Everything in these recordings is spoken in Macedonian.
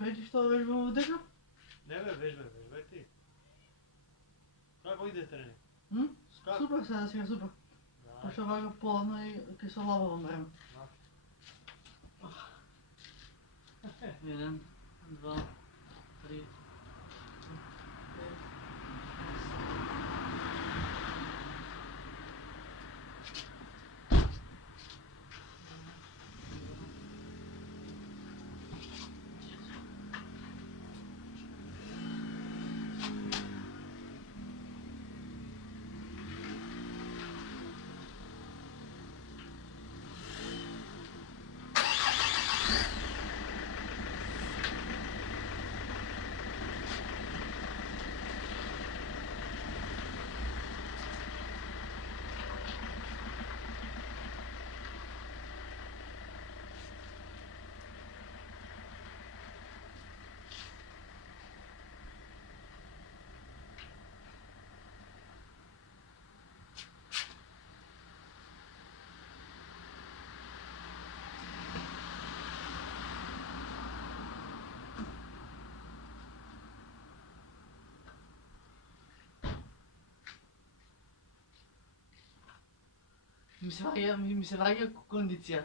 преди што вежбам во дека? Не бе, вежбај ти. Како иде тренинг? Как? Супер сега супер. Да. Пошто вака поладно и ќе се лабавам време. Еден, два, три, Ми се враќа кондиција.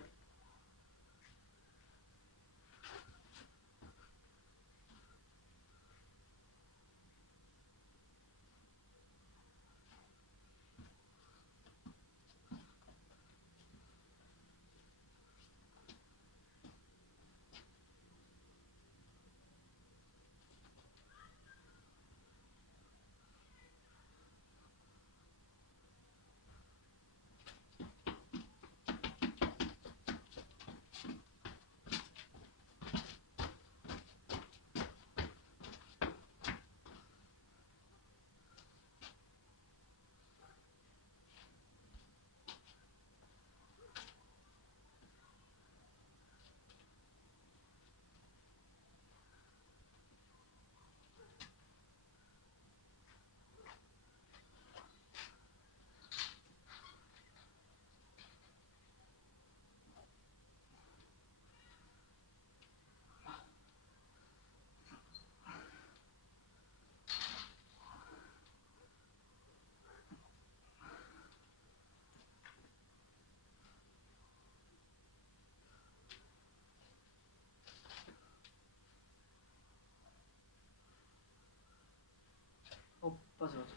Пази го тука.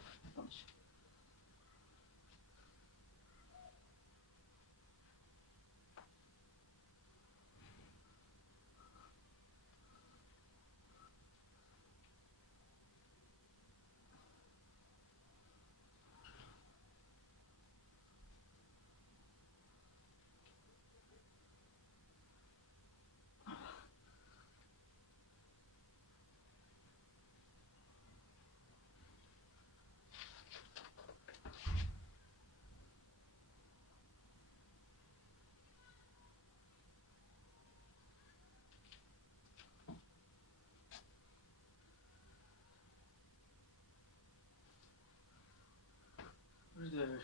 Ждеш.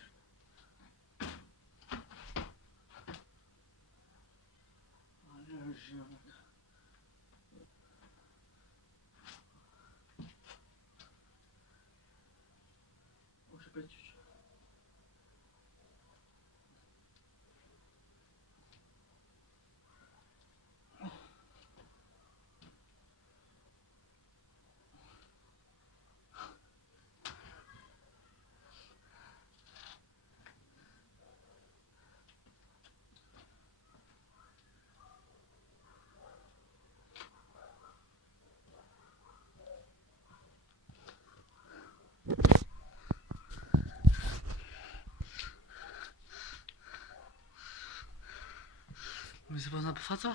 Уши пет чуть. Ми се позна по фаца.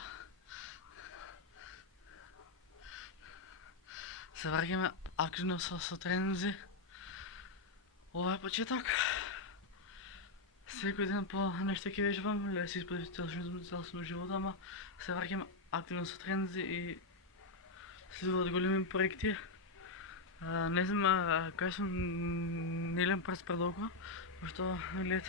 Се враќаме активно со тренинзи. Ова е почеток. Секој ден по нешто ќе вежбам, леси исправив целосно живота, ама се враќам активно со тренинзи и следуваат големи проекти. Не знам кај сум нелем прст предолго, пошто лет